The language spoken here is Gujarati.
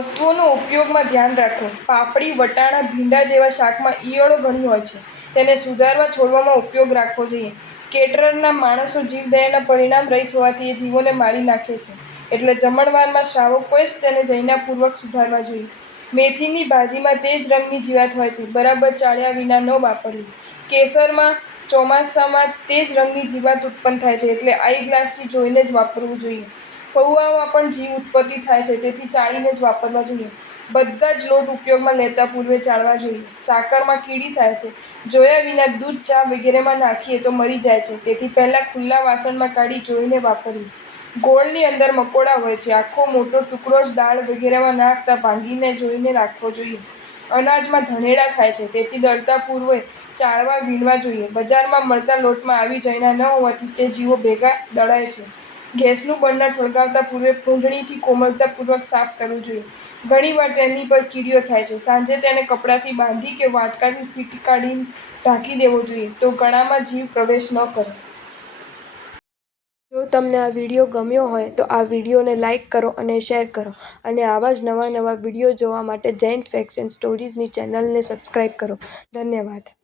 વસ્તુઓનો ઉપયોગમાં ધ્યાન રાખો. પાપડી, વટાણા, ભીંડા જેવા શાકમાં ઈયળો ઘણી હોય છે. તેને સુધારવા છોડવામાં ઉપયોગ રાખવો જોઈએ. કેટરરના માણસો જીવદયાના પરિણામ રહિત હોવાથી એ જીવોને મારી નાખે છે. એટલે જમણવારમાં શ્રાવકોએ જ તેને જૈનાપૂર્વક સુધારવા જોઈએ. મેથીની ભાજીમાં તે જ રંગની જીવાત હોય છે. બરાબર ચાળ્યા વિના ન વાપરવી. કેસરમાં ચોમાસામાં તે જ રંગની જીવાત ઉત્પન્ન થાય છે. એટલે આઈગ્લાસથી જોઈને જ વાપરવું જોઈએ. પૌંઆમાં પણ જીવ ઉત્પત્તિ થાય છે. તેથી ચાળીને જ વાપરવા જોઈએ. બધા જ લોટ ઉપયોગમાં લેતા પૂર્વે ચાળવા જોઈએ. સાકરમાં કીડી થાય છે. જોયા વિના દૂધ, ચા વગેરેમાં નાખીએ તો મરી જાય છે. તેથી પહેલાં ખુલ્લા વાસણમાં કાઢી જોઈને વાપરવી. ગોળની અંદર મકોડા હોય છે. આખો મોટો ટુકડો જ દાળ વગેરેમાં નાખતા ભાંગીને જોઈને નાખવો જોઈએ. અનાજમાં ધણેડા થાય છે. તેથી દળતા પૂર્વે ચાળવા વીણવા જોઈએ. બજારમાં મળતા લોટમાં આવી જૈના ન હોવાથી તે જીવો ભેગા દળાય છે. ગેસનું બર્નર સળગાવતા પૂર્વે પૂંજણીથી કોમળતાપૂર્વક સાફ કરવું જોઈએ. ઘણીવાર તેની પર કીડીઓ થાય છે. સાંજે તેને કપડાથી બાંધી કે વાટકાથી ફીટ કાઢી ઢાંકી દેવો જોઈએ. તો ગળામાં જીવ પ્રવેશ ન કરે. જો તમને આ વિડીયો ગમ્યો હોય તો આ વિડીયોને લાઇક કરો અને શેર કરો. અને આવા જ નવા વિડીયો જોવા માટે જૈન ફેક્ટ્સ એન્ડ સ્ટોરીઝની ચેનલને સબસ્ક્રાઇબ કરો. ધન્યવાદ.